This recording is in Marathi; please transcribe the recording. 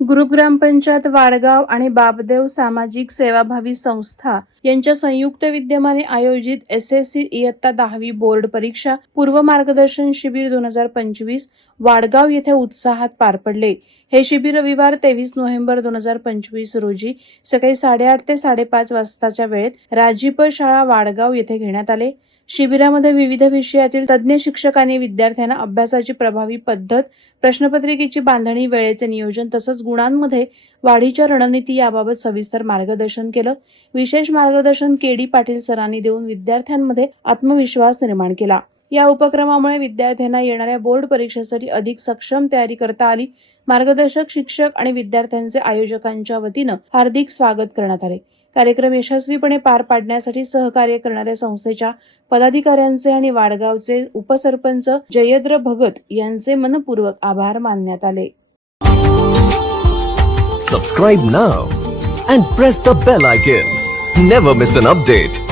ग्रुप ग्रामपंचायत वाडगाव आणि बाबदेव सामाजिक सेवाभावी संस्था यांच्या संयुक्त विद्यमाने आयोजित एस एस सी इयत्ता दहावी बोर्ड परीक्षा पूर्व मार्गदर्शन शिबिर दोन हजार पंचवीस वाडगाव येथे उत्साहात पार पडले. हे शिबिर रविवार तेवीस नोव्हेंबर दोन हजार पंचवीस रोजी सकाळी साडेआठ ते साडेपाच वाजताच्या वेळेत राजीप शाळा वाडगाव येथे घेण्यात आले. शिबिरामध्ये विविध विषयातील तज्ज्ञ शिक्षकांनी विद्यार्थ्यांना अभ्यासाची प्रभावी पद्धत प्रश्नपत्रिकेची बांधणी वेळेचे नियोजन तसंच गुणांमध्ये वाढीच्या रणनीती याबाबत सविस्तर मार्गदर्शन केलं. विशेष मार्गदर्शन के डी पाटील सरांनी देऊन विद्यार्थ्यांमध्ये आत्मविश्वास निर्माण केला. या उपक्रमामुळे विद्यार्थ्यांना येणाऱ्या बोर्ड परीक्षेसाठी अधिक सक्षम तयारी करता आली. मार्गदर्शक शिक्षक आणि विद्यार्थ्यांचे आयोजकांच्या वतीनं हार्दिक स्वागत करण्यात आले. कार्यक्रम यशस्वीपणे पार पाडण्यासाठी सहकार्य करणाऱ्या संस्थेच्या पदाधिकाऱ्यांचे आणि वाडगावचे उपसरपंच जयद्र भगत यांचे मनपूर्वक आभार मानण्यात आले. Subscribe now and press the bell icon never miss an update